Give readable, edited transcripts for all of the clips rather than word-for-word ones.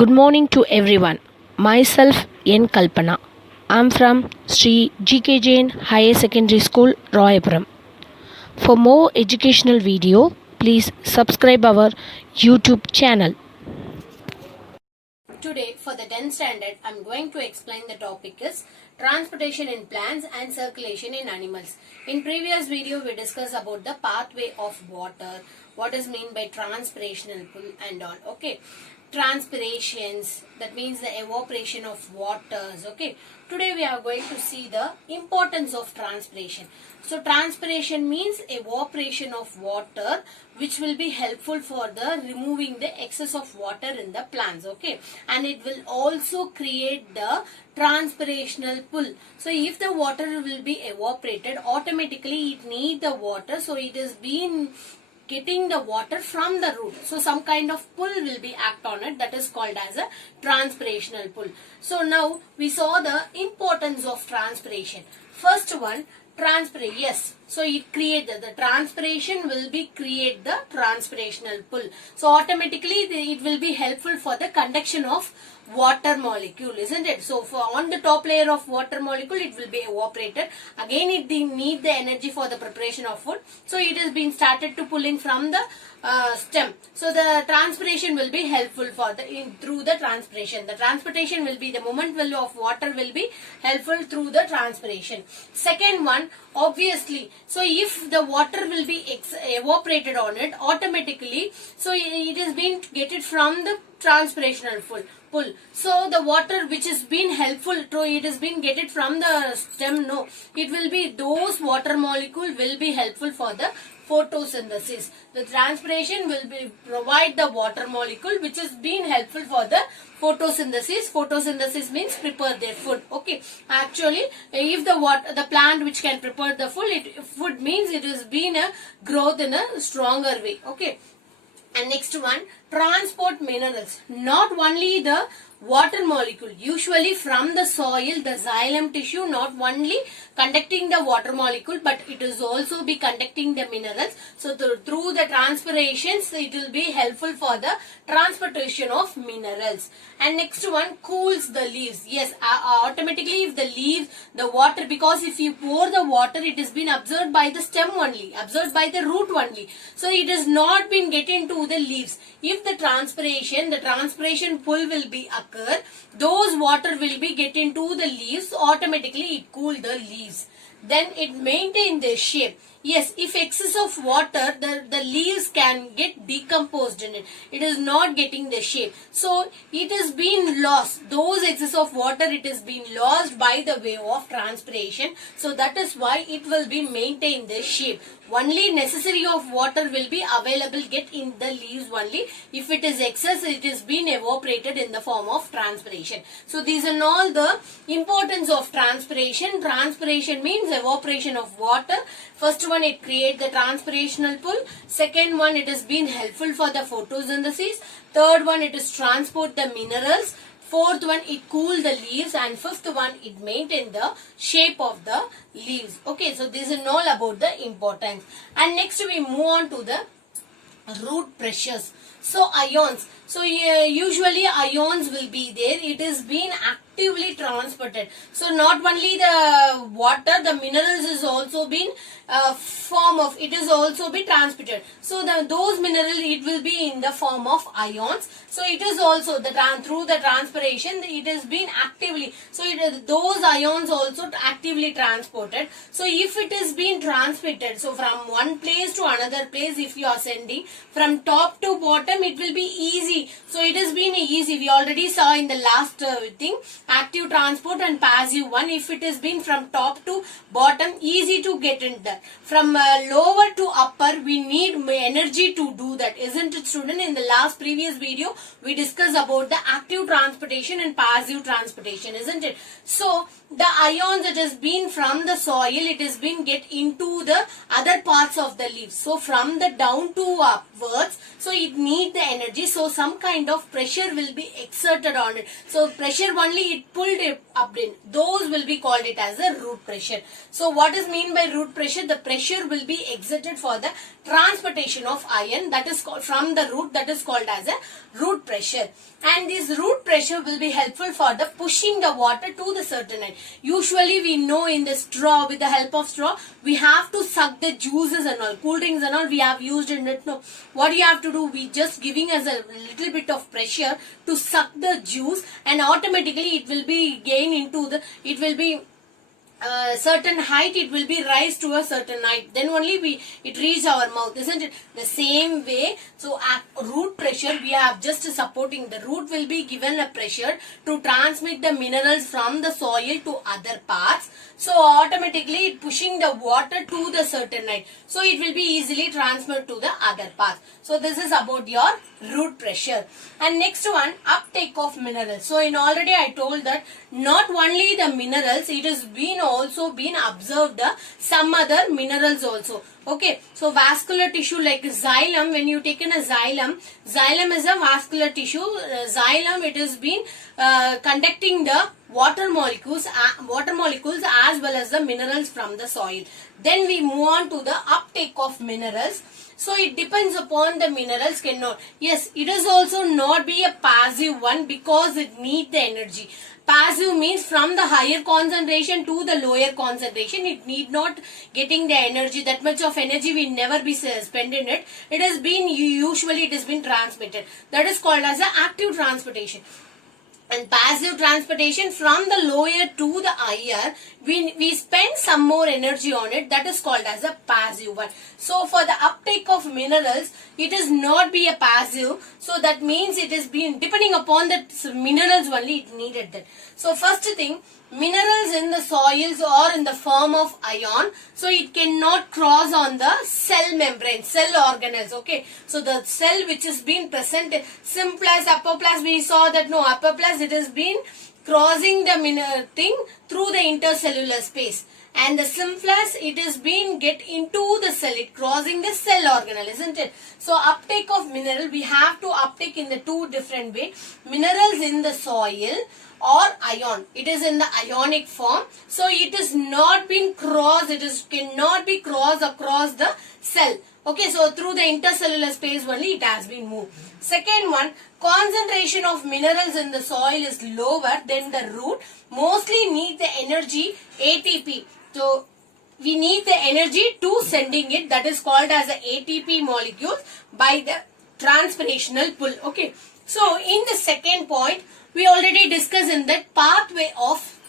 Good morning to everyone. Myself N.Kalpna. I am from G.K.Jain Higher Secondary School, Royapuram. For more educational video, please subscribe our YouTube channel. Today for the 10th standard, I am going to explain the topic is transportation in plants and circulation in animals. In previous video, we discussed about the pathway of water, what is meant by transpirational pull and all. Okay, transpirations, that means the evaporation of waters. Okay, today we are going to see the importance of transpiration. So transpiration means evaporation of water, which will be helpful for the removing the excess of water in the plants. Okay, and it will also create the transpirational pull. So if the water will be evaporated, automatically it need the water, so it is being getting the water from the root. So some kind of pull will be act on it, that is called as a transpirational pull. So now we saw the importance of transpiration. First one, transpiration. Yes, so it create the transpiration will be create the transpirational pull. So automatically it will be helpful for the conduction of water molecule, isn't it? So for on the top layer of water molecule, it will be evaporated. Again, it need the energy for the preparation of food. So it is being started to pulling from the stem. So the transpiration will be helpful for the through the transpiration. The transportation will be the movement will of water will be helpful through the transpiration. Second one, obviously, so if the water will be evaporated on it, automatically, so it is being get it from the transpirational pull. So the water which is been helpful to it is been get it from the stem, no, it will be those water molecule will be helpful for the photosynthesis. The transpiration will be provide the water molecule which is being helpful for the photosynthesis. Photosynthesis means prepare their food. Okay, actually if the plant which can prepare the food means it is being a growth in a stronger way. Okay, and next one, transport minerals. Not only the water molecule, usually from the soil, the xylem tissue not only conducting the water molecule, but it is also be conducting the minerals. So through the transpirations, it will be helpful for the transportation of minerals. And next one, cools the leaves. Yes, automatically if the leaves, the water, because if you pour the water, it has been absorbed by the stem only, absorbed by the root only. So it has not been getting to the leaves. If the transpiration pull will be occur, those water will be get into the leaves, automatically it cool the leaves. Then it maintain their shape. Yes, if excess of water, the leaves can get decomposed in it. It is not getting the shape. So it is being lost. Those excess of water, it is being lost by the way of transpiration. So that is why it will be maintain the shape. Only necessary of water will be available get in the leaves only. If it is excess, it is being evaporated in the form of transpiration. So these are all the importance of transpiration. Transpiration means evaporation of water. First one, it create the transpirational pull. Second one, it has been helpful for the photosynthesis. Third one, it is transport the minerals. Fourth one, it cool the leaves, and fifth one, it maintain the shape of the leaves. Okay, so this is all about the importance. And next we move on to the root pressures. So ions. So usually ions will be there. It is being actively transported. So not only the water, the minerals is also been form of, it is also be transported. So those minerals, it will be in the form of ions. So it is also through the transpiration, it has been actively, so those ions also actively transported. So if it is being transmitted, so from one place to another place, if you are sending from top to bottom, it will be easy. So it has been easy. We already saw in the last thing, active transport and passive one. If it has been from top to bottom, easy to get in that. From lower to upper, we need energy to do that, isn't it, student? In the last previous video, we discussed about the active transportation and passive transportation, isn't it? So the ions, it has been from the soil, it has been get into the other parts of the leaves. So from the down to upwards, so it need the energy. So some kind of of pressure will be exerted on it. So pressure only it pulled it up in. Those will be called it as a root pressure. So what is mean by root pressure? The pressure will be exerted for the transportation of iron, that is called from the root, that is called as a root pressure. And this root pressure will be helpful for the pushing the water to the certain end. Usually we know in the straw, with the help of straw, we have to suck the juices and all, cool drinks and all we have used in it. No, what you have to do, we just giving us a little bit of pressure to suck the juice, and automatically it will be gain into the, it will be certain height, it will be rise to a certain height, then only it reach our mouth, isn't it? The same way, so at root pressure we have just supporting, the root will be given a pressure to transmit the minerals from the soil to other parts, so automatically it pushing the water to the certain height, so it will be easily transferred to the other parts. So this is about your root pressure. And next one, uptake of minerals. So in already I told that not only the minerals, it has been also been observed some other minerals also. Okay, so vascular tissue like xylem, when you take in a xylem is a vascular tissue. Xylem, it has been conducting the water molecules as well as the minerals from the soil. Then we move on to the uptake of minerals. So it depends upon the minerals cannot. Yes, it is also not be a passive one because it need the energy. Passive means from the higher concentration to the lower concentration, it need not getting the energy. That much of energy will never be spent in it. It has been, usually it has been transmitted. That is called as an active transportation. And passive transportation, from the lower to the higher, we spend some more energy on it, that is called as a passive one. So for the uptake of minerals, it is not be a passive, so that means it is being depending upon the minerals only it needed that. So first thing, minerals in the soils or in the form of ion, so it cannot cross on the cell membrane, cell organelles. Okay, so the cell which is being present, symplast, apoplast, we saw that no, apoplast, it has been crossing the mineral thing through the intercellular space, and the symplast, it is being get into the cell, it crossing the cell organelle, isn't it? So uptake of mineral, we have to uptake in the two different way. Minerals in the soil or ion, it is in the ionic form, so it is not been crossed, it is cannot be crossed across the cell. Okay, so through the intercellular space only it has been moved. Second one, concentration of minerals in the soil is lower than the root, mostly need the energy ATP. So we need the energy to sending it, that is called as the ATP molecules by the transpirational pull. Okay, so in the second point, we already discussed in that pathway of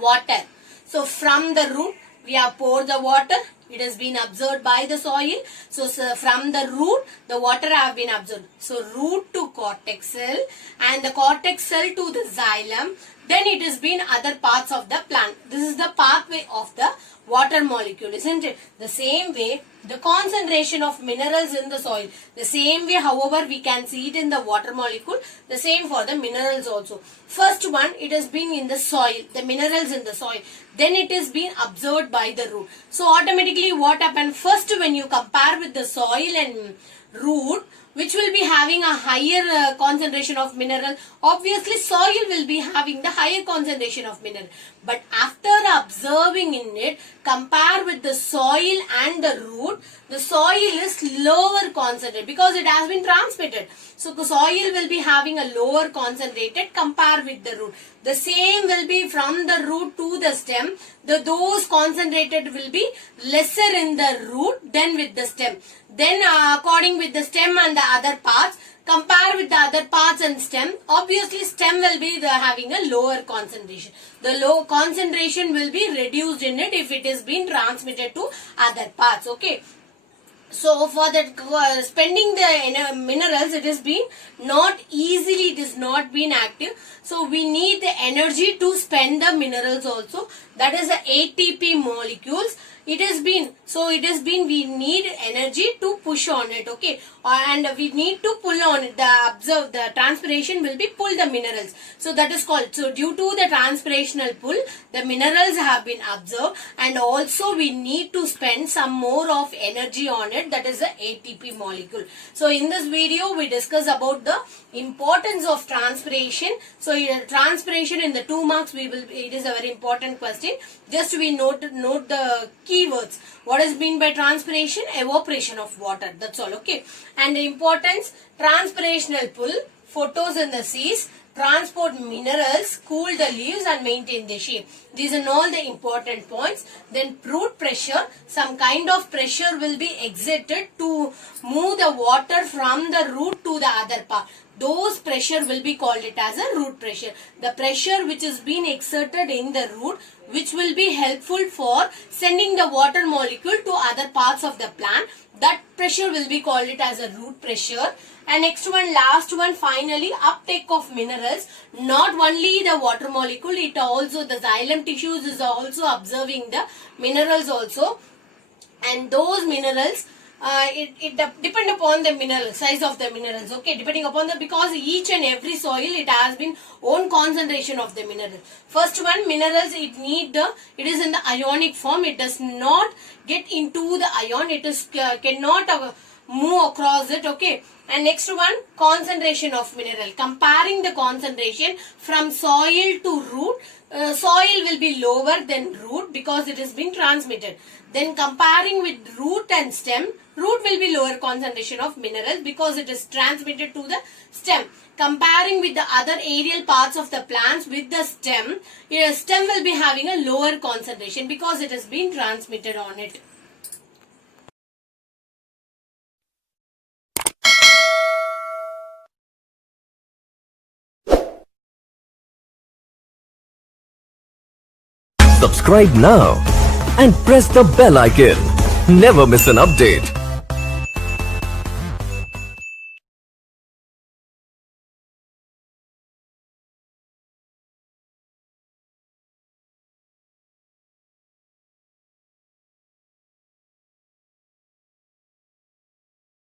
water. So from the root, we have poured the water, it has been absorbed by the soil. So from the root, the water have been absorbed. So root to cortex cell, and the cortex cell to the xylem, then it has been other parts of the plant. This is the pathway of the water molecule, isn't it? The same way, the concentration of minerals in the soil, the same way, however, we can see it in the water molecule, the same for the minerals also. First one, it has been in the soil, the minerals in the soil, then it is being absorbed by the root. So automatically what happened, first when you compare with the soil and root, which will be having a higher concentration of mineral, obviously soil will be having the higher concentration of mineral. But after observing in it, compare with the soil and the root, the soil is lower concentrated because it has been transmitted. So the soil will be having a lower concentrated compare with the root. The same will be from the root to the stem. Those concentrated will be lesser in the root than with the stem. Then according with the stem and the other parts, compare with the other parts and stem, obviously stem will be having a lower concentration. The low concentration will be reduced in it if it is being transmitted to other parts. Okay. So for that spending the minerals, it has been not easily, it is not been active. So we need the energy to spend the minerals also. That is the ATP molecules. it has been, we need energy to push on it, okay, and we need to pull on it. The transpiration will be pull the minerals, so that is called, so due to the transpirational pull, the minerals have been absorbed, and also we need to spend some more of energy on it, that is the ATP molecule. So in this video we discuss about the importance of transpiration. So transpiration in the 2 marks, it is a very important question. Just we note the keywords. What is mean by transpiration? Evaporation of water, that's all, okay. And the importance: transpirational pull, photosynthesis, transport minerals, cool the leaves and maintain the shape. These are all the important points. Then root pressure, some kind of pressure will be exerted to move the water from the root to the other part. Those pressure will be called it as a root pressure. The pressure which is being exerted in the root, which will be helpful for sending the water molecule to other parts of the plant, that pressure will be called it as a root pressure. And next one, last one, finally, uptake of minerals. Not only the water molecule, it also, the xylem tissues is also observing the minerals also. And those minerals, it depend upon the mineral size of the minerals, okay, depending upon the, because each and every soil, it has been own concentration of the mineral. First one, minerals, it is in the ionic form, it does not get into the ion, it is cannot move across it, okay. And next one, concentration of mineral. Comparing the concentration from soil to root, soil will be lower than root because it has been transmitted. Then comparing with root and stem, root will be lower concentration of minerals because it is transmitted to the stem. Comparing with the other aerial parts of the plants with the stem, stem will be having a lower concentration because it has been transmitted on it. Subscribe now and press the bell icon. Never miss an update.